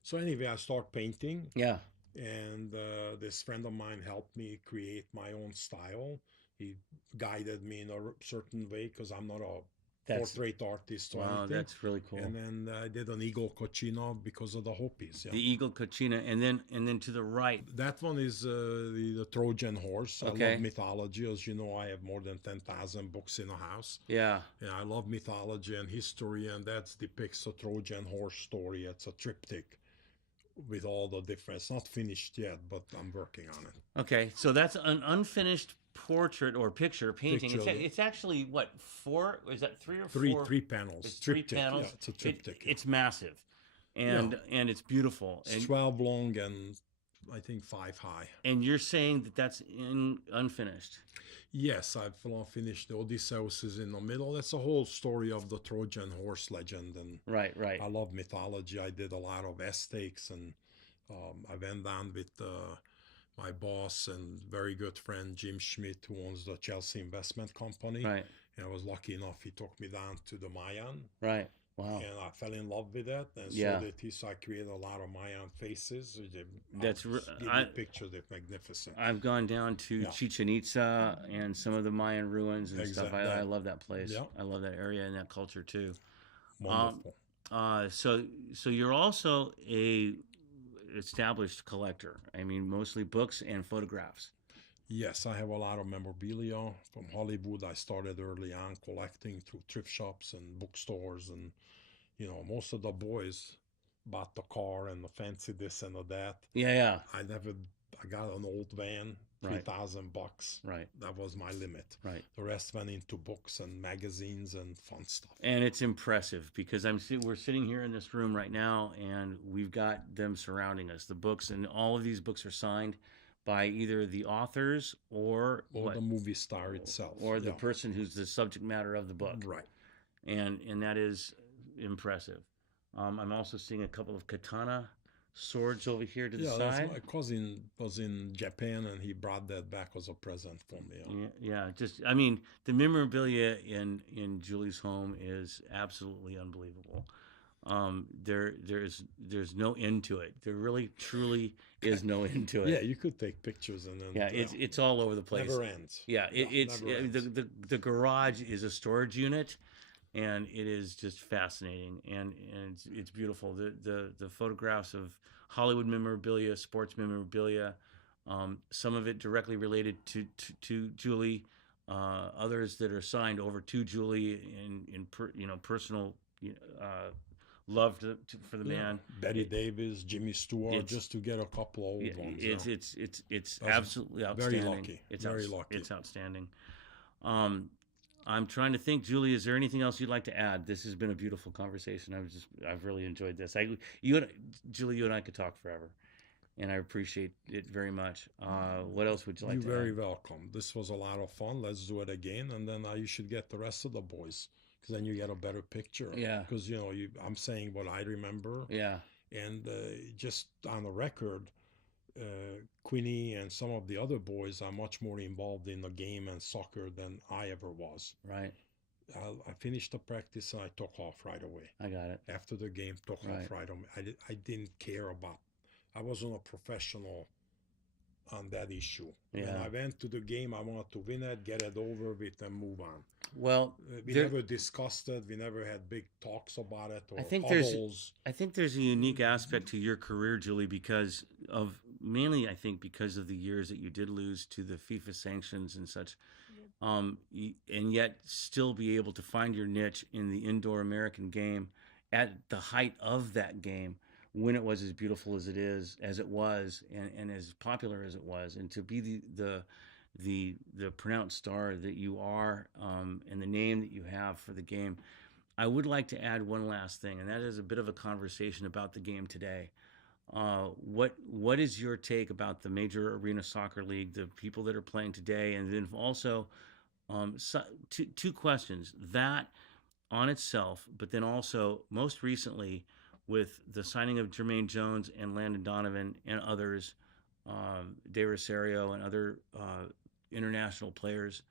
So anyway, I start painting, Yeah. and this friend of mine helped me create my own style. He guided me in a certain way because I'm not a That's portrait artist or wow, anything. that's really cool. And then I did an Eagle Cochino because of the Hopis. Yeah. The Eagle Cochina, and then to the right. That one is the Trojan horse. I Okay. love mythology. As you know, I have more than 10,000 books in a house. Yeah. And I love mythology and history, and that depicts a Trojan horse story. It's a triptych with all the different. It's not finished yet, but I'm working on it. Okay. So that's an unfinished portrait or picture painting. Picture. It's actually what, four? Is that three or Three four? three panels. It's three Triptych. panels. Yeah, it's a triptych. It's massive, and it's beautiful. It's 12 long and I think 5 high. And you're saying that that's unfinished. Yes, I've finished. The Odysseus is in the middle. That's a whole story of the Trojan horse legend, and Right. I love mythology. I did a lot of Aztecs, and I went down with my boss and very good friend Jim Schmidt, who owns the Chelsea Investment Company. Right. And I was lucky enough; he took me down to the Mayan, Right. Wow. and I fell in love with that. And Yeah. so did he. So I created a lot of Mayan faces. That's I'll give you pictures. They're magnificent. I've gone down to Yeah. Chichen Itza and some of the Mayan ruins and stuff. Exactly. I love that place. Yeah. I love that area and that culture too. Wonderful. So you're also a established collector. I mean, mostly books and photographs. Yes, I have a lot of memorabilia from Hollywood. I started early on collecting through thrift shops and bookstores, and most of the boys bought the car and the fancy this and the that. Yeah. I got an old van, Right. $3,000. Right. That was my limit. Right. The rest went into books and magazines and fun stuff. And it's impressive because we're sitting here in this room right now, and we've got them surrounding us. The books, and all of these books are signed by either the authors or the movie star itself. or the Yeah. person who's the subject matter of the book. Right. And that is impressive. I'm also seeing a couple of katana swords over here to the Yeah, side. my cousin was in Japan, and he brought that back as a present for me. Yeah. I mean, the memorabilia in Julie's home is absolutely unbelievable. There's no end to it. There really, truly is no end to it. Yeah, you could take pictures and then. Yeah, it's all over the place. Never ends. Yeah, Never ends. the garage is a storage unit, and it is just fascinating, and it's beautiful. The photographs of Hollywood memorabilia, sports memorabilia, some of it directly related to Julie, others that are signed over to Julie in personal for the Yeah, man. Betty It, Davis, Jimmy Stewart, it's just to get a couple of yeah, old ones. Yeah, it's that's absolutely very outstanding. lucky, very lucky. It's outstanding. Um, I'm trying to think, Julie. Is there anything else you'd like to add? This has been a beautiful conversation. I've really enjoyed this. Julie, you and I could talk forever, and I appreciate it very much. What else would you like You're to add? very welcome. This was a lot of fun. Let's do it again, and then you should get the rest of the boys, because then you get a better picture. Yeah, Because I'm saying what I remember, yeah, and just on the record, Queenie and some of the other boys are much more involved in the game and soccer than I ever was. right. I finished the practice and I took off right away. I got it. After the game, took Right. off right away. I didn't care about. I wasn't a professional on that issue. When Yeah. I went to the game, I wanted to win it, get it over with, and move on. Well, We there, never discussed it. We never had big talks about it or I think huddles. there's a unique aspect to your career, Julie, because of mainly I think because of the years that you did lose to the FIFA sanctions and such, and yet still be able to find your niche in the indoor American game at the height of that game when it was as beautiful as it was, and as popular as it was, and to be the pronounced star that you are, and the name that you have for the game. I would like to add one last thing, and that is a bit of a conversation about the game today. What is your take about the Major Arena Soccer League, the people that are playing today, and then also two questions that on itself, but then also most recently with the signing of Jermaine Jones and Landon Donovan and others, De Rosario and other international players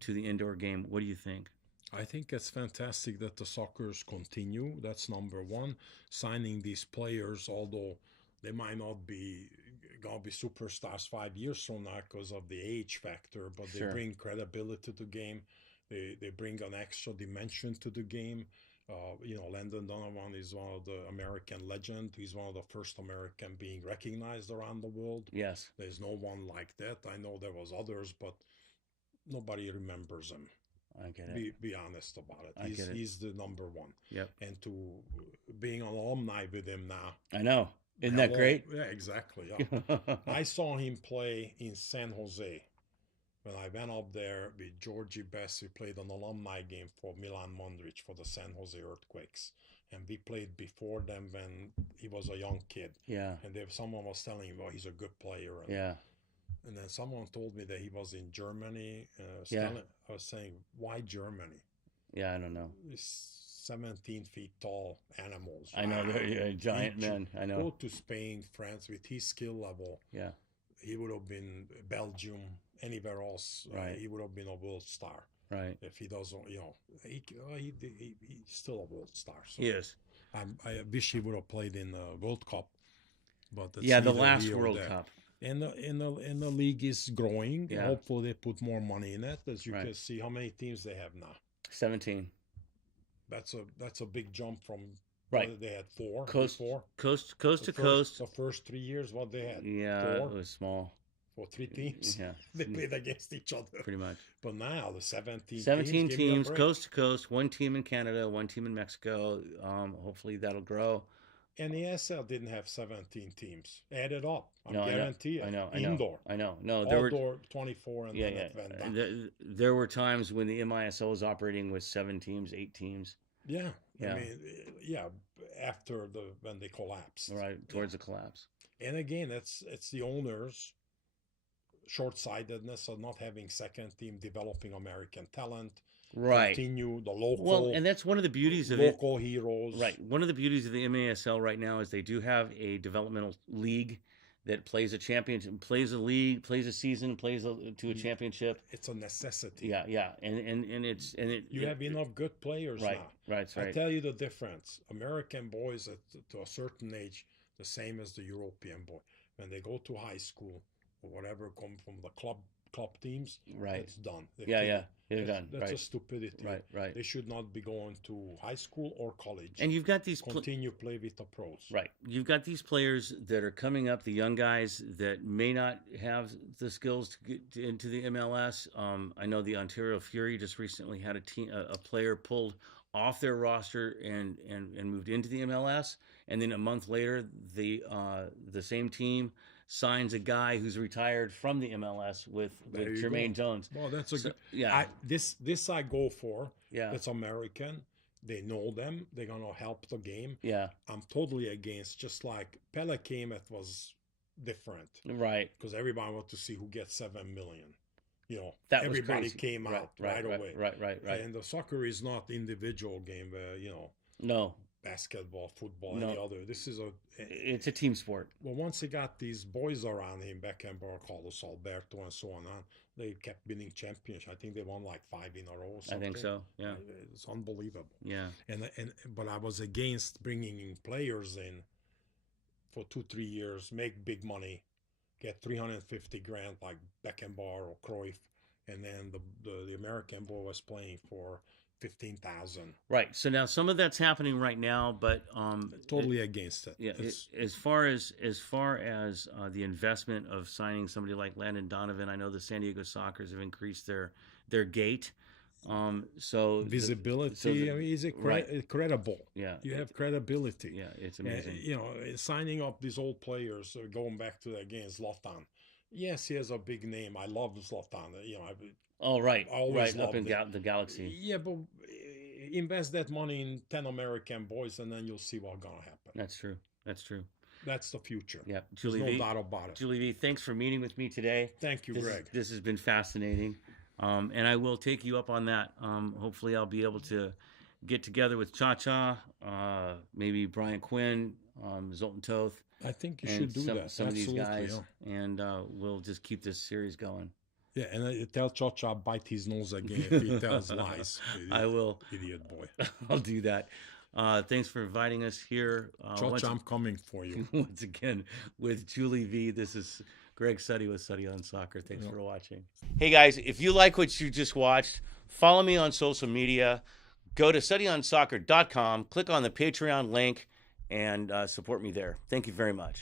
to the indoor game. What do you think? I think it's fantastic that the Soccers continue. That's number one. Signing these players, although they might not be gonna be superstars 5 years from now because of the age factor, but they Sure. bring credibility to the game. They bring an extra dimension to the game. Landon Donovan is one of the American legend. He's one of the first American being recognized around the world. Yes. There's no one like that. I know there was others, but nobody remembers him. I get it. Be honest about it. I get it. He's the number one. Yep. And to being an alumni with him now. I know. Isn't that great? Yeah, exactly. Yeah. I saw him play in San Jose. When I went up there with Georgie Best, we played an alumni game for Milan Mondric for the San Jose Earthquakes. And we played before them when he was a young kid. Yeah. And someone was telling him, well, he's a good player. And, Yeah. and then someone told me that he was in Germany. Yeah. I was saying, why Germany? Yeah, I don't know. These 17 feet tall animals. I know they're giant men. I know. Go to Spain, France with his skill level. Yeah. He would have been Belgium, anywhere else. Right. He would have been a world star. Right. If he doesn't, he's still a world star. So He is. I wish he would have played in the World Cup, but it's Yeah, the neither last here or World there. Cup. And the league is growing. Yeah. Hopefully they put more money in it. As you Right. can see, how many teams they have now. 17. That's a big jump from Right. they had four Coast before. to The coast. first 3 years, what they had Yeah, four it was small. for three teams. Yeah. They played against each other. Pretty much. But now the 17 17 teams, give me a teams, break. coast to coast. One team in Canada, one team in Mexico. Hopefully that'll grow. And the SL didn't have 17 teams. Add it up. I No, guarantee I it. know. Indoor. I know. No, there were Outdoor 24 and yeah, then yeah. it went down. There were times when the MISO was operating with 7 teams, 8 teams. Yeah. Yeah. I mean, yeah, after when they collapsed. Right towards the collapse. And again, it's the owners' short-sightedness of not having second team developing American talent. Right. Continue the local. Well, and that's one of the beauties of it. local heroes. Right. One of the beauties of the MASL right now is they do have a developmental league that plays a championship, plays a league, plays a season, to a championship. It's a necessity. Yeah, yeah, and You have enough good players right, now. right, I right. tell you the difference. American boys to a certain age, the same as the European boy. When they go to high school or whatever, come from the club teams, Right. it's done. Yeah, they're done. That's a Right, stupidity. right. They should not be going to high school or college. And you've got these continue play with the pros. right. You've got these players that are coming up, the young guys that may not have the skills to get into the MLS. I know the Ontario Fury just recently had a player pulled off their roster and moved into the MLS. And then a month later, the same team signs a guy who's retired from the MLS with Jermaine Jones. Well, that's a good. Yeah. This I go for. Yeah. It's American. They know them. They're gonna help the game. Yeah. I'm totally against. Just like Pele came, it was different. Right. Because everybody wanted to see who gets 7 million. You know, that everybody came out right away. Right. And the soccer is not individual game. You know. No. Basketball, football, any other. This is it's a team sport. Well, once he got these boys around him, Beckenbauer, Carlos Alberto, and so on, they kept winning champions. I think they won like 5 in a row or something. I think so. Yeah, it's unbelievable. Yeah, but I was against bringing in players in for 2-3 years, make big money, get 350 grand like Beckenbauer or Cruyff, and then the American boy was playing for 15,000. Right. So now some of that's happening right now, but totally against it. Yeah. As far as the investment of signing somebody like Landon Donovan, I know the San Diego Sockers have increased their gate. So visibility. I mean, is it credible? Yeah. You have credibility. Yeah, it's amazing. You know, signing up these old players, going back to that game, Zlatan. Yes, he has a big name. I love Zlatan. You know, up in the Galaxy. Yeah, but invest that money in 10 American boys, and then you'll see what's gonna happen. That's true. That's the future. Yeah, Juli Veee, no doubt about it. Juli Veee, thanks for meeting with me today. Thank you, Greg. This has been fascinating, and I will take you up on that. Hopefully, I'll be able to get together with Cha, maybe Brian Quinn, Zoltan Toth. I think you should do that. Some of these guys, and we'll just keep this series going. Yeah, and tell Cha bite his nose again if he tells lies. I will. Idiot boy. I'll do that. Thanks for inviting us here. Cha, I'm coming for you. Once again, with Juli Veee. This is Greg Suddy with Suddy on Soccer. Thanks for watching. Hey, guys, if you like what you just watched, follow me on social media. Go to SuddyOnSoccer.com, click on the Patreon link, and support me there. Thank you very much.